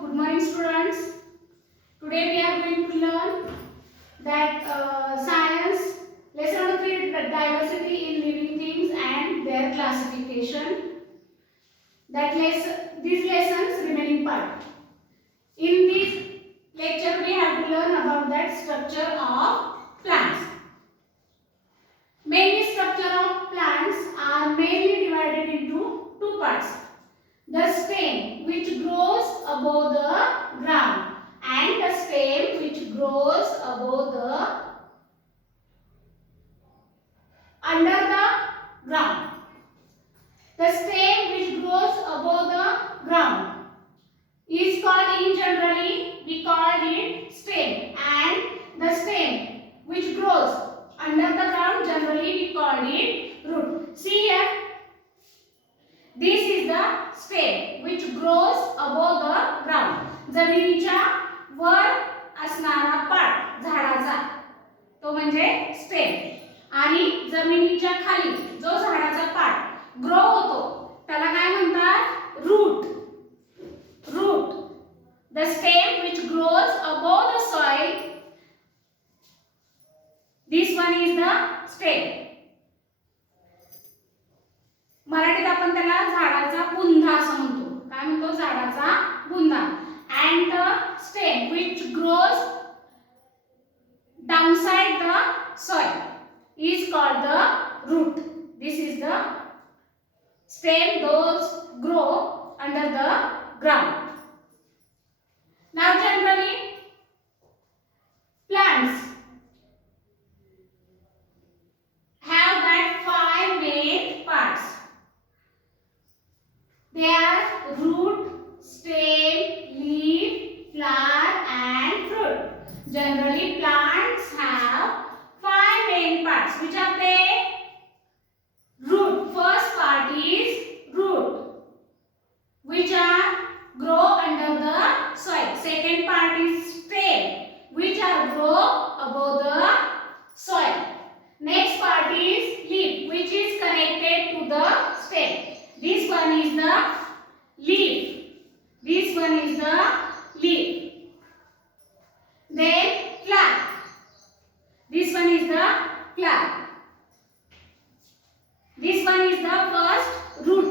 Good morning, students. Today we are going to learn that science lesson number 3, diversity in living things and their classification. These lessons remaining part. In this lecture we have to learn about that structure of plants. Mainly structure of plants are mainly divided into two parts. The stem which grows above the ground and the stem which grows above the under the ground. The stem which grows above the ground is called, in generally we call it stem, and the stem which grows under the ground generally we call it root. See here, this is the stem which grows above the ground. जमिनीच्या वर असणारा part झाडाचा तो म्हणजे stem, आणि जमिनीच्या खाली जो झाडाचा पार्ट ग्रो होतो त्याला काय म्हणतात? Root. Root. The stem which grows above the soil, this one is the stem. मराठीत आपण त्याला झाडाचा बुंधा असं म्हणतो. काय म्हणतो? झाडाचा बुंधा. And the stem which grows downside the soil is called the root. This is the stem those grow under the ground. Now generally plants have that 5 main parts. They are root, stem, leaf, flower and fruit. Generally plants have 5 main parts. Which are they? Root. First part is root, which are grow under the soil. Second part is stem, which are grow above the soil. Next part is leaf, which is connected to the stem. This one is the leaf. This one is the leaf. Then flower. This one is the flower. This one is the first root.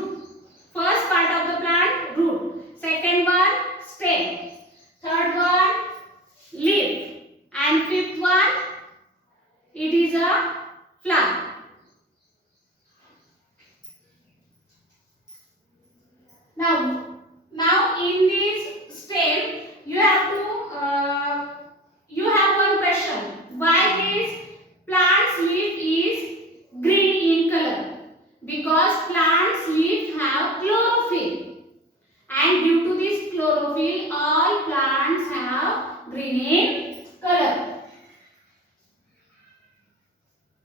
First part of the plant, root. Second one, stem. Third one, leaf. And fifth one, it is a flower. Now in this stem, you have one question. Why this plant's leaf is green in color? Because plant's leaf have chlorophyll, and due to this chlorophyll, all plants have green in color.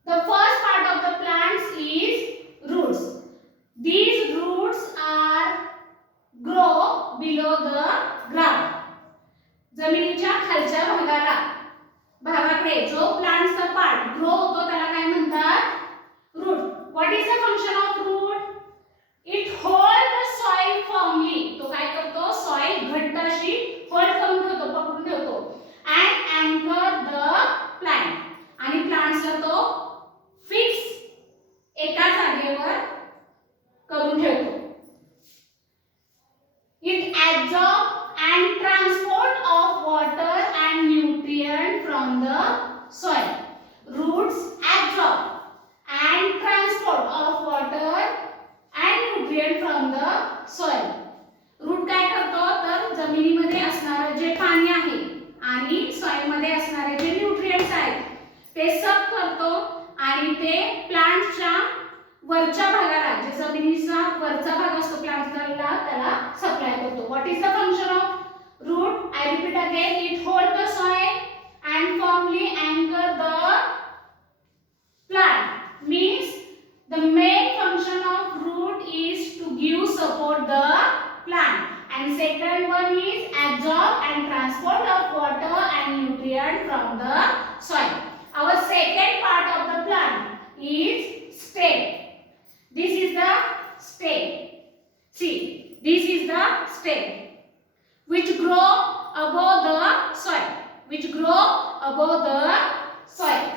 The first part of the plants is roots. These roots are grow below the ground. जमिनीच्या खालच्या भागाकडे जो प्लांटचा part grow होतो त्याला काय म्हणतात? Root. What is the function of root? It hold the soil firmly. तो काय करतो? सॉइल घट्ट अशी होल्ड करून ठेवतो, पकडून ठेवतो. अँड अँकर द प्लांट. आणि प्लांट्सला तो फिक्स एका जागेवर करून ठेवतो. It absorbs and transport of water and nutrient from the soil. Roots absorb and transport of water and nutrient from the soil. Root काय करतो? तर जमिनीमध्ये असणारे जे पाणी आहे आणि सॉइल मध्ये असणारे जे न्यूट्रिएंट्स आहेत ते सब करतो आणि ते प्लांटच्या वरच्या भागाला, जे जमिनीचा वरचा भाग असतो प्लांटला, त्याला सप्लाय करतो. What is the function of root? I repeat again. It hold the soil and firmly अँकर the plant. Means the main function of root is to give support the plant, and second one is absorb and transport of water and nutrient from the soil. Our second part of the plant is stem. This is the stem. See, this is the stem. which grow above the soil. Which grow above the soil.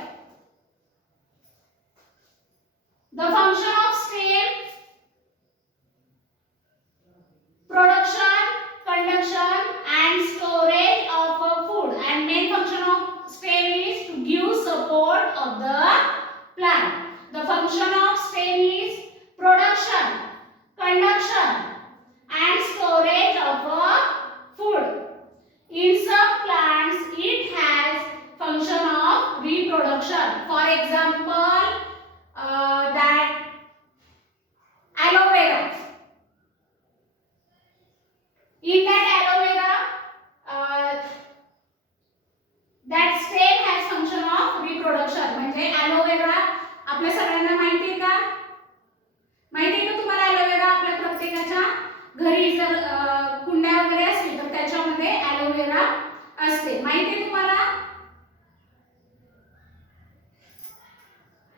The function of stem: production, conduction and storage of food. And main function of stem is to give support of the plant. The function of stem is production, conduction and storage of food. In some plants it has function of reproduction. For example, that aloe vera. In that aloe vera, that stem has function of reproduction. म्हणजे aloe vera आपल्या सगळ्यांना माहिती आहे का? माहिती आहे का तुम्हाला aloe vera? आपल्या प्रत्येकाच्या घरी जर कुंड्या वगैरे असतील तर त्याच्यामध्ये aloe vera असते. माहिती आहे तुम्हाला?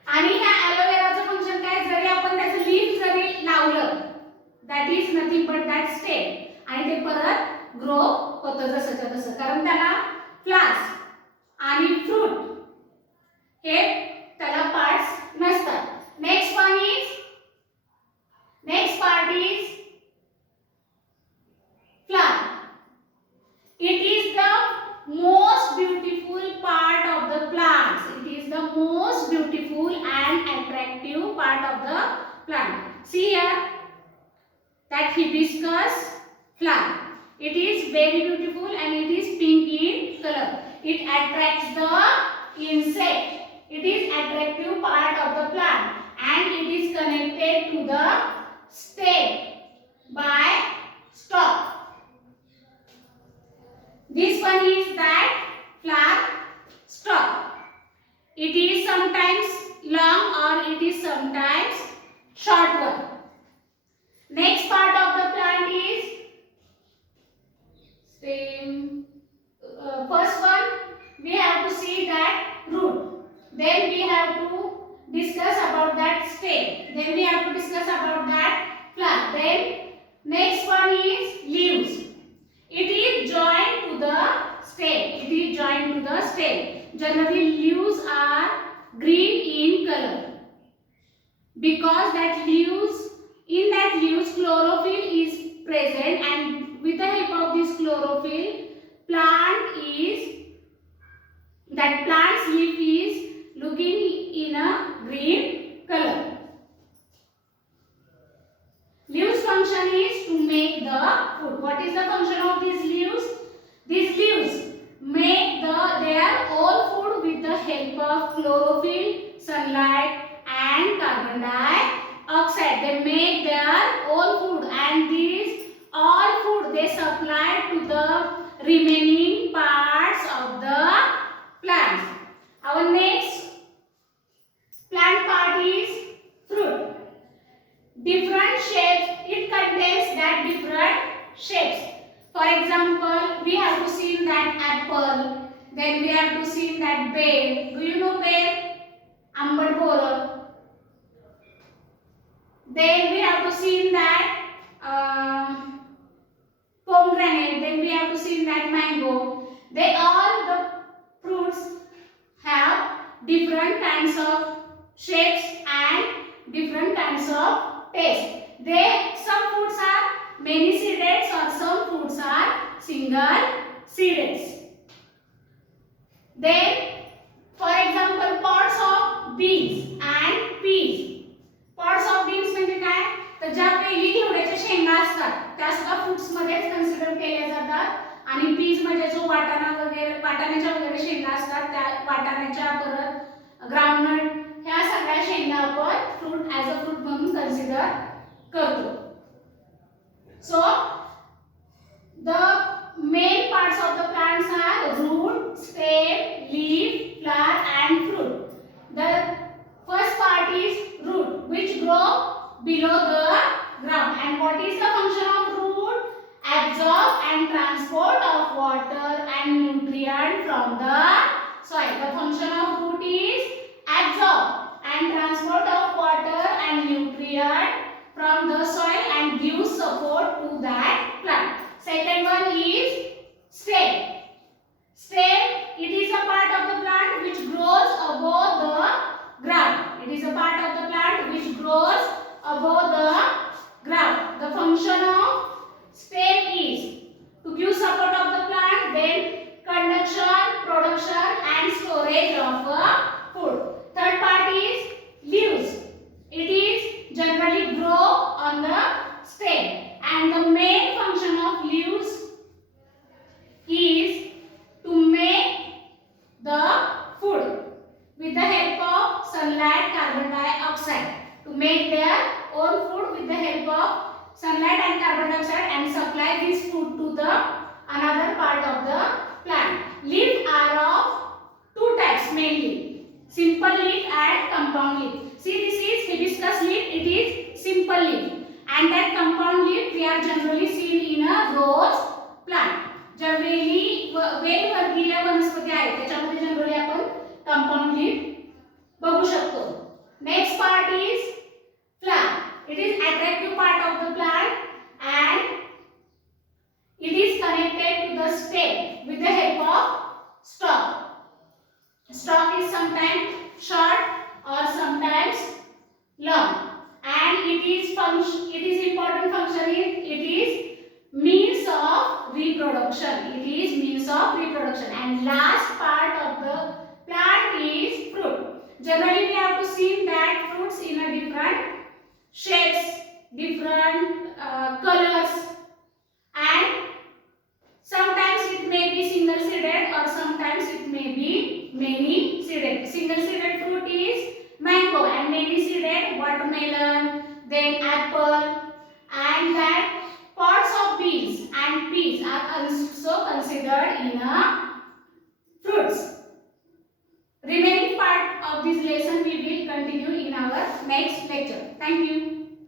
आणि ह्या aloe veraचं फंक्शन काय? जरी आपण त्याचं लीफ जरी लावलं, that is nothing but that stem, आणि ते परत ग्रो होतं जसंच्या तसं, कारण त्याला फ्लावर्स आणि फ्रूट हे त्याला पार्ट्स नसतात. Next part is flower. It is the most beautiful part of the plants. It is the most beautiful and attractive part of the plant. See here, that hibiscus flower. It is very beautiful and it is pink in color. It attracts the insect. It is attractive part of the plant and it is connected to the stem by stalk. This one is that flower stalk. It is sometimes long or it is sometimes short one. Next part of the plant is stem. First one we have to see that root. Then we have to discuss about that stem. Then we have to discuss about that flower. Then next one is leaves. It is joined to the stem. It is joined to the stem. Generally leaves are green in color because that leaves, in that leaves chlorophyll is present, and with the help of this chlorophyll plant's leaf is looking in a green color. Leaves function is to make the food. What is the function of these leaves? These leaves make their own food with the help of chlorophyll, sunlight and carbon dioxide. They make their own food, and these all food they supply to the remaining parts of the plants. Our next plant part is fruit. Different shapes. It contains that different shapes. For example, we have to see that apple. Then we have to see that bell. Do you know bell? Ambad bola. Then we have to see that pomegranate. Then we have to see that mango. They all the fruits have different kinds of shapes and different kinds of taste. Some fruits are many seeded or some fruits are single seeded. Then, for example, pods of beans and peas. Pods of beans म्हणजे काय? तर ज्या पहिली घेवड्याच्या शेंगा असतात त्या सुद्धा fruits मध्येच कन्सिडर केल्या जातात, आणि पीज म्हणजे जो वाटाण्याच्या वगैरे शेंगा असतात त्या वाटाण्याच्या, परत ग्राउंडनट, ह्या सगळ्या शेंगा आपण फ्रूट ॲज अ फ्रूट म्हणून कन्सिडर करतो. So the main parts of the plants are root, stem, leaf, flower and fruit. The first part is root, which grow below the ground. And what is the function of root? Absorb and transport of water and nutrient from the soil. The function of root is absorb and transport of water and nutrient from the soil and give support to that plant. Second one is compound leaf. See, this is hibiscus leaf. It is simple leaf, and that compound leaf we are generally seen in a rose plant. ज्या वेलवर्गीय वनस्पती आहेत त्याच्यामध्ये generally आपण compound leaf बघू शकतो. Next part is flower. It is attractive part of the plant and it is connected to the stem with the help of stalk. Stalk is sometimes short or sometimes long, and it is important function is it is means of reproduction. It is means of reproduction. And last part of the plant is fruit. Generally we have to see that fruits in a different shapes, different colors, and sometimes it may be single seeded or sometimes it may be many seeded. Single seeded fruit is mango, and many seeded watermelon, then apple, and that pods of beans and peas are also considered in a fruits. Remaining part of this lesson